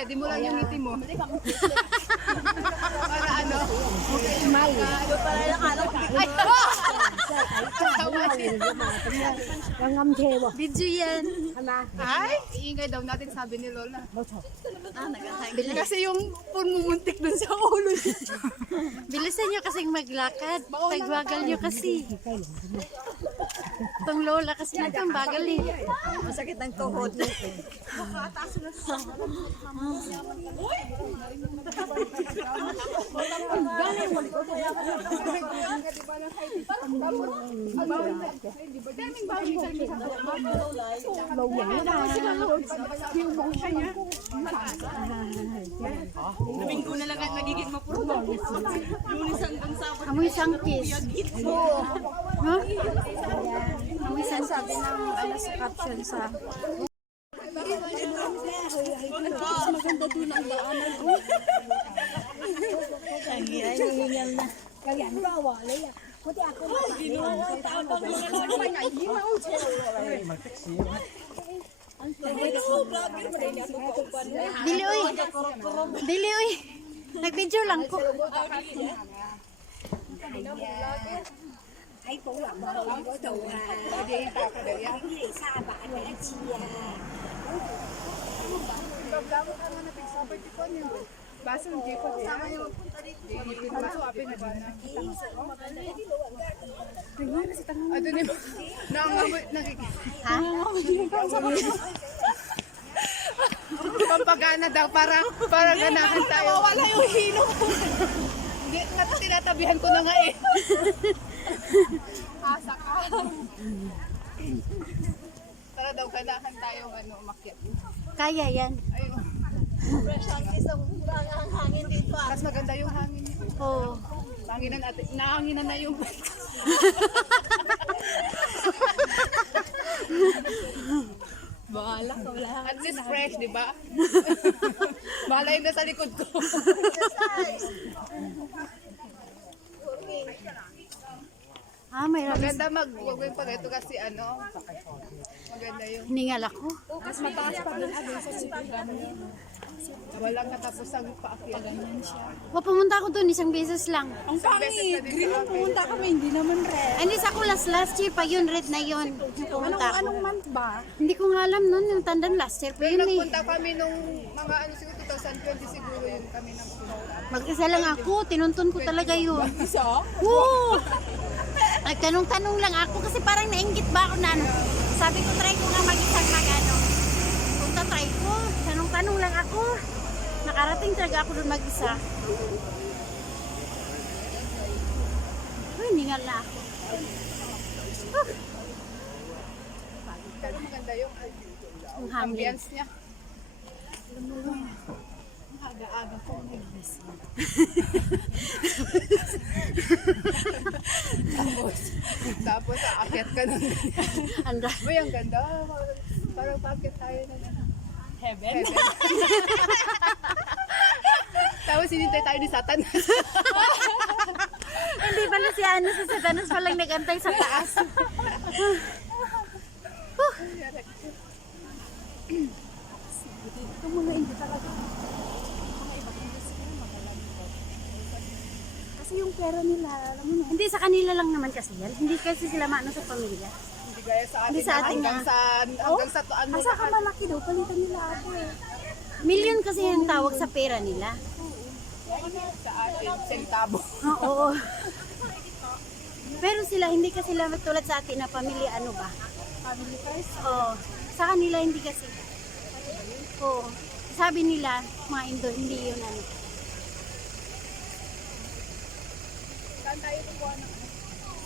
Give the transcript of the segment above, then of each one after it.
steady mo lang yung ngiti mo. Para ano? Smile. Ano pala yung ano? Ay, theo à? Video yan. Ay, iingay daw natin sabi ni Lola. Kasi yung phone mumuntik dun sa ulo niya. Bilisan nyo kasing maglakad. Tagwagal nyo kasi. Itong lola kasi nagkambagal eh. Masakit ang tuhod. Bầu nhảy ra. Linggo na lang at nagiging mapuro. Lunis hanggang sabon. Amoy sangkis. Ha? Amoy sangkis. Sabi ng ano sa caption sa Kaya ano ba wala ya? Pati ako Dili oy. Dili oy. Nag-video lang ko. thấy cũng là một con có tù à đi tao có được không gì xa bạn để chia Basta hindi ko sama yung Ipin ba? Apin na ba na? Ano ni mo? Nangangamoy, nakikita. Ha? Pampagana daw, parang, parang ganahan tayo. Wala yung hino. Hindi, nga tinatabihan ko na nga eh. Asa ka. Para daw ganahan tayo, ano, umakyat. Kaya yan. Ayun. Fresh ang isang ang hangin dito. ah. Mas maganda yung hangin niya. Oo. Hanginan at nahanginan na yung Bahala ka wala. At least fresh, di ba? Malay na sa likod ko. Ah, may. Maganda mag wag mo yung pag ito kasi ano. Maganda yung Hiningal ako. Walang katapusang paakyat. Wa pumunta ako doon isang beses lang. Ang pangit. Green ang pumunta kami, hindi naman red. Hindi sa ko last last year pa yun, red na yun. Yung pumunta ako. Anong month ba? Hindi ko nga alam nun, yung tandaan last year pa Pero yun eh. nagpunta kami nung mga ano siguro 2020 siguro yun kami nang Mag-isa lang ako, tinuntun ko talaga yun. Isa? Woo! Nagtanong-tanong lang ako kasi parang nainggit ba ako na ano. Sabi ko, try ko nga mag-isang mag ano. Try ko, tanong-tanong lang ako. Nakarating talaga ako doon mag-isa. Uy, ningal na ako. Pero maganda yung Ang ambience niya. Aga-aga ko nag-busy. tapos, tapos aakyat ka nun. Uy, ang ganda. Parang paakyat tayo na ano. Heaven? Heaven. tapos hinintay tayo ni Satan. Hindi pala si ano, si Satanas palang nagantay sa taas. Itong mga hindi talaga. Mga iba kung gusto ko magalang ko. Kasi yung pera nila, alam mo na. Hindi sa kanila lang naman kasi yan. Hindi kasi sila maano sa pamilya. Hindi gaya sa atin. Hindi sa atin hanggang na. sa, hanggang sa ano Asa ka malaki daw, palitan nila ako eh. Million kasi yung tawag sa pera nila. sa atin. Sentabo. Ah, Oo. Pero sila, hindi kasi sila tulad sa atin na pamilya ano ba? Family first. Oo. Sa kanila hindi kasi. Oo. Sabi nila, mga Indo, hindi yun ano. Saan tayo kukuha ng?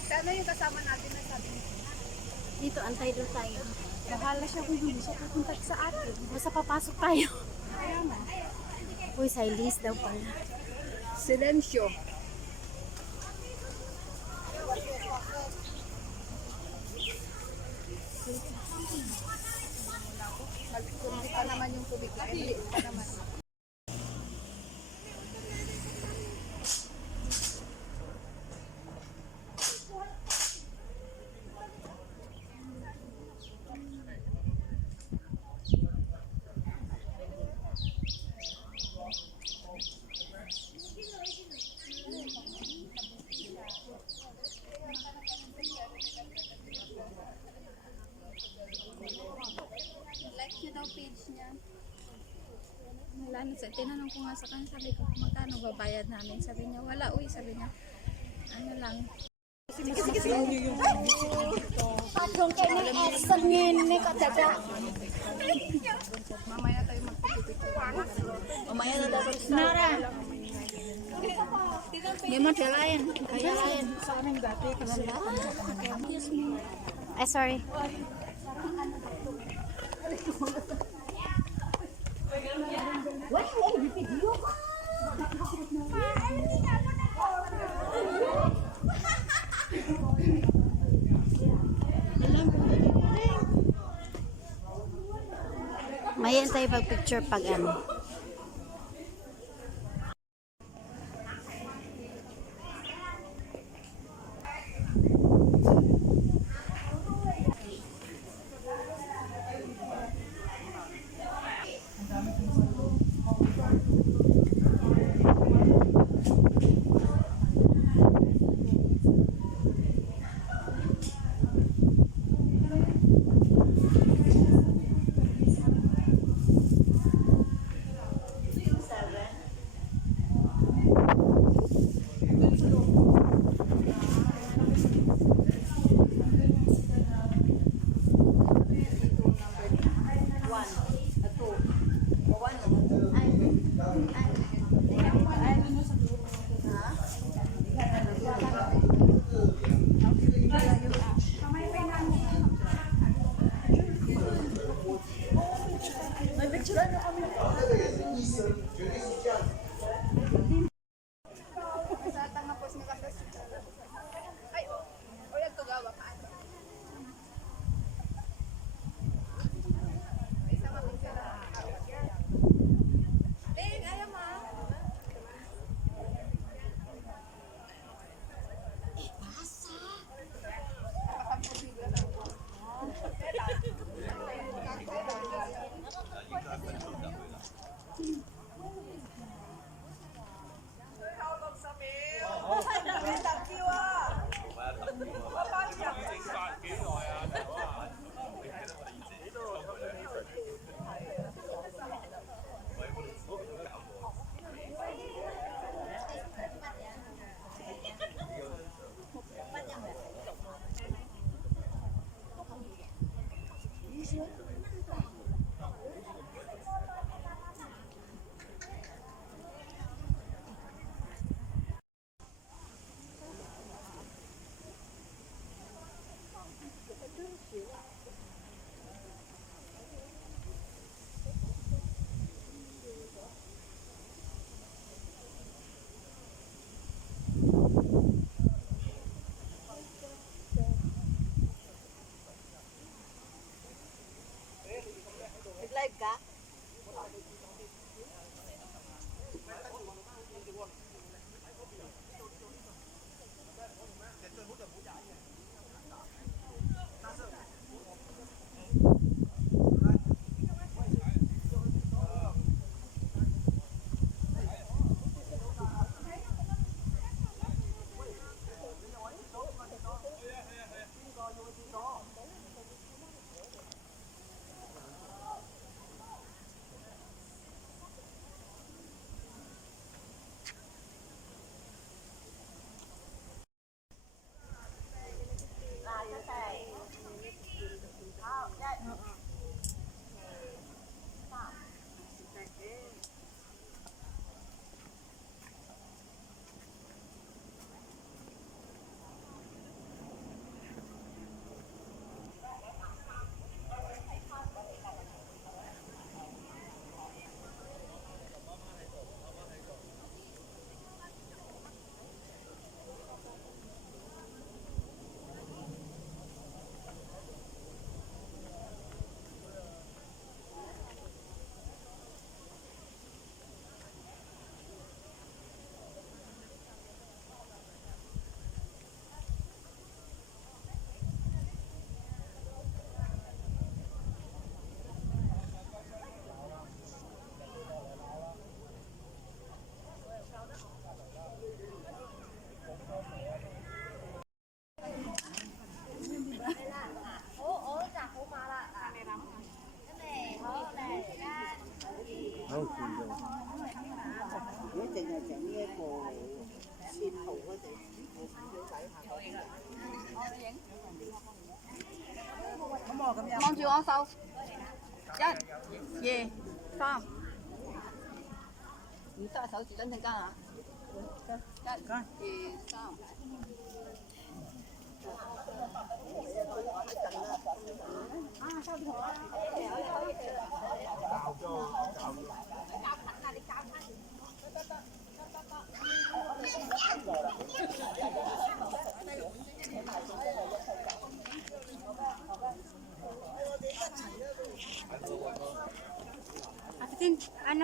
Sana yung kasama natin na sabi niya. Dito, antay doon tayo. Bahala siya kung hindi siya pupunta sa atin. Basta papasok tayo. Uy, silence daw pala. Silencio. Pa naman yung tubig. Hindi pa naman. ano, sa- tinanong ko nga sa kanya, sabi ko, magkano babayad namin? Sabi niya, wala, uy, sabi niya, ano lang. Patong kayo ng extra ngayon, may kataga. Mamaya tayo magpipipicture. Mamaya na dapat Nara. Hindi mo, tilayan. Kaya layan. Ay, sorry. Mayan tayo pag-picture pag ano. 望住我手，一、二、三，唔得手指真正真啊！一、二、三。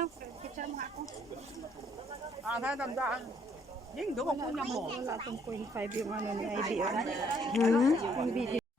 Ano, picture mo ako. Ah, tayo tandaan. Yung doon ko na mo. Wala itong 0.5 yung ano ni IB. oh. Hmm? Yung video.